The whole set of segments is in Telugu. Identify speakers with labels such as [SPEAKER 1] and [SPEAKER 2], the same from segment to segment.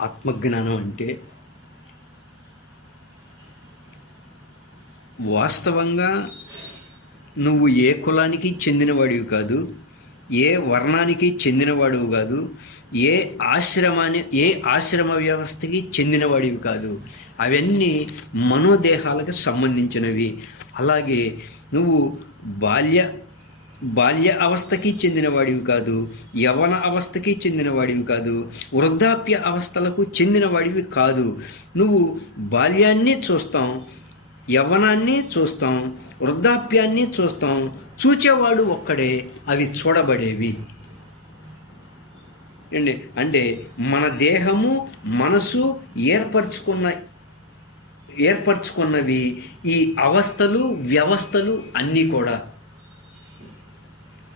[SPEAKER 1] ఆత్మజ్ఞానం అంటే వాస్తవంగా నువ్వు ఏ కులానికి చెందినవాడివి కాదు ఏ వర్ణానికి చెందినవాడివి కాదు ఏ ఆశ్రమాన్ని ఏ ఆశ్రమ వ్యవస్థకి చెందినవాడివి కాదు. అవన్నీ మనోదేహాలకు సంబంధించినవి. అలాగే నువ్వు బాల్య బాల్య అవస్థకి చెందినవాడివి కాదు యవన అవస్థకి చెందినవాడివి కాదు వృద్ధాప్య అవస్థలకు చెందినవాడివి కాదు. నువ్వు బాల్యాన్ని చూస్తాం యవ్వనాన్ని చూస్తాం వృద్ధాప్యాన్ని చూస్తాం చూచేవాడు ఒక్కడే అవి చూడబడేవి. అండి అంటే మన దేహము మనసు ఏర్పరచుకున్న ఏర్పరచుకున్నవి ఈ అవస్థలు వ్యవస్థలు అన్నీ కూడా.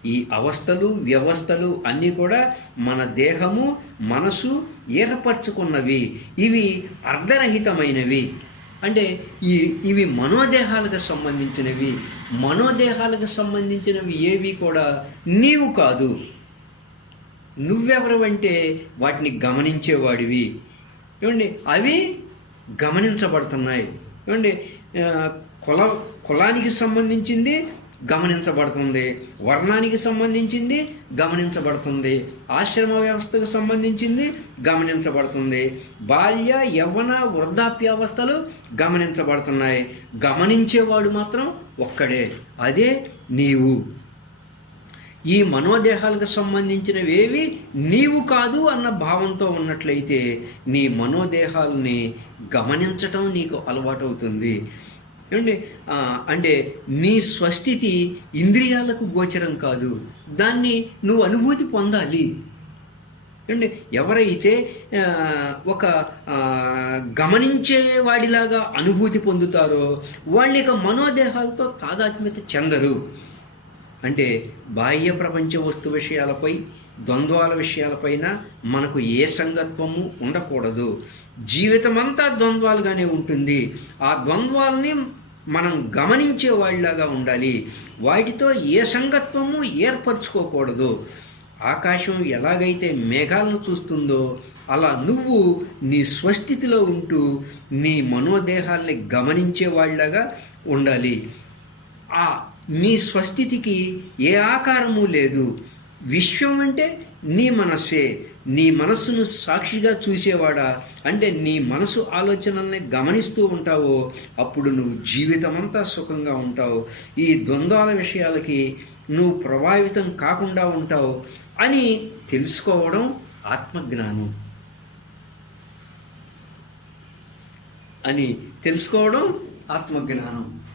[SPEAKER 1] ఈ అవస్థలు వ్యవస్థలు అన్నీ కూడా మన దేహము మనసు ఏర్పరచుకున్నవి. ఇవి అర్ధరహితమైనవి. అంటే ఈ ఇవి మనోదేహాలకు సంబంధించినవి. మనోదేహాలకు సంబంధించినవి ఏవి కూడా నీవు కాదు. నువ్వెవరవంటే వాటిని గమనించేవాడివి. ఏమండి? అవి గమనించబడుతున్నాయి. ఏమండి? కుల కులానికి సంబంధించింది గమనించబడుతుంది. వర్ణానికి సంబంధించింది గమనించబడుతుంది. ఆశ్రమ వ్యవస్థకు సంబంధించింది గమనించబడుతుంది. బాల్య యవ్వన వృద్ధాప్యావస్థలు గమనించబడుతున్నాయి. గమనించేవాడు మాత్రం ఒక్కడే అదే నీవు. ఈ మనోదేహాలకు సంబంధించినవేవి నీవు కాదు అన్న భావంతో ఉన్నట్లయితే నీ మనోదేహాలని గమనించటం నీకు అలవాటవుతుంది. ఏమండి? అంటే నీ స్వస్థితి ఇంద్రియాలకు గోచరం కాదు. దాన్ని నువ్వు అనుభూతి పొందాలి. అంటే ఎవరైతే ఒక గమనించేవాడిలాగా గమనించే వాడిలాగా అనుభూతి పొందుతారో వాళ్ళు ఇక మనోదేహాలతో తాదాత్మ్యత చెందరు. అంటే బాహ్య ప్రపంచ వస్తు విషయాలపై ద్వంద్వాల విషయాలపైన మనకు ఏ సంగత్వము ఉండకూడదు. జీవితమంతా ద్వంద్వాలుగానే ఉంటుంది. ఆ ద్వంద్వాలని మనం గమనించే వాళ్ళలాగా ఉండాలి. వాటితో ఏ సంగత్వము ఏర్పరచుకోకూడదు. ఆకాశం ఎలాగైతే మేఘాలను చూస్తుందో అలా నువ్వు నీ స్వస్థితిలో ఉంటూ నీ మనోదేహాల్ని గమనించే వాళ్ళగా ఉండాలి. ఆ నీ స్వస్థితికి ఏ ఆకారము లేదు. విశ్వం అంటే నీ మనస్సే. నీ మనస్సును సాక్షిగా చూసేవాడా? అంటే నీ మనసు ఆలోచనల్ని గమనిస్తూ ఉంటావో అప్పుడు నువ్వు జీవితమంతా సుఖంగా ఉంటావు. ఈ ద్వంద్వాల విషయాలకి నువ్వు ప్రభావితం కాకుండా ఉంటావు అని తెలుసుకోవడం ఆత్మజ్ఞానం. అని తెలుసుకోవడం ఆత్మజ్ఞానం.